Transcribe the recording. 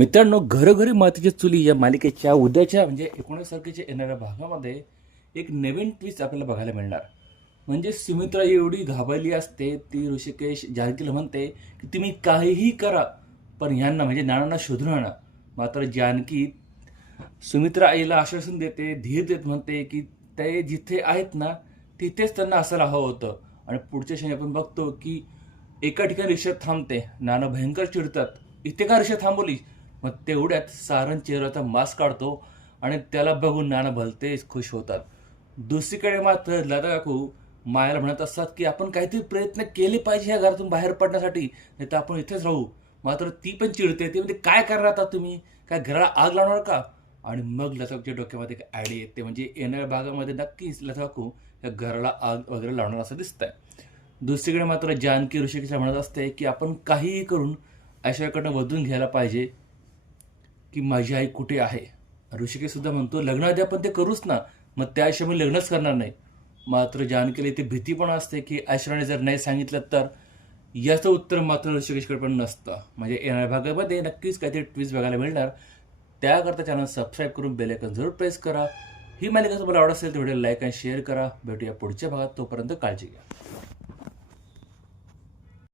मित्रांनो घरोघरी मातीची चुली या मालिकेच्या उद्याच्या म्हणजे एकोणीस तारखेच्या येणाऱ्या भागामध्ये एक नवीन ट्विस्ट आपल्याला बघायला मिळणार. म्हणजे सुमित्रा एवढी घाबरली असते ती ऋषिकेश जानकीला म्हणते की तुम्ही काहीही करा पण ह्यांना म्हणजे नानांना शोधून आणा. मात्र जानकी सुमित्रा आईला आश्वासन देते धीर देत म्हणते की ते जिथे आहेत ना तिथेच त्यांना असायला हवं होतं. आणि पुढच्या क्षणी आपण बघतो की एका ठिकाणी रिक्षा थांबते नाना भयंकर चिडतात इथे का रिक्षा थांबवली मग तेवढ्यात सारण चेहऱ्याचा मास्क काढतो आणि त्याला बघून नाना भलतेच खुश होतात. दुसरीकडे मात्र लता काकू मायाला म्हणत असतात की आपण काहीतरी प्रयत्न केले पाहिजे या घरातून बाहेर पडण्यासाठी नाही तर आपण इथेच राहू. मात्र ती पण चिडते. ती म्हणजे काय करणार आता तुम्ही? काय घराला आग लावणार का? आणि मग लताकच्या डोक्यामध्ये एक आयडिया येते. म्हणजे येणाऱ्या भागामध्ये नक्कीच लताकू या घराला आग वगैरे लावणार असं दिसत आहे दुसरीकडे मात्र जानकी ऋषिकेशला म्हणत असते की आपण काहीही करून ऐश्वर्याकडनं वधून घ्यायला पाहिजे. की माझी आई कुठे आहे? ऋषिकेशसुद्धा म्हणतो लग्न लग्नाआधी आपण ते करूच ना. मग त्याशिवाय मी लग्नच करणार नाही. मात्र जानकीला इथे भीती पण असते की ऐश्वर्याने जर नाही सांगितलं तर? याचं उत्तर मात्र ऋषिकेशकडे पण नसतं. म्हणजे येणाऱ्या भागामध्ये नक्कीच काहीतरी ट्विस्ट बघायला मिळणार. त्याकरता चॅनल सबस्क्राईब करून बेलायकन जरूर प्रेस करा. ही मालिका तुम्हाला आवडत असेल तर व्हिडिओ लाईक आणि शेअर करा. भेटूया पुढच्या भागात. तोपर्यंत काळजी घ्या.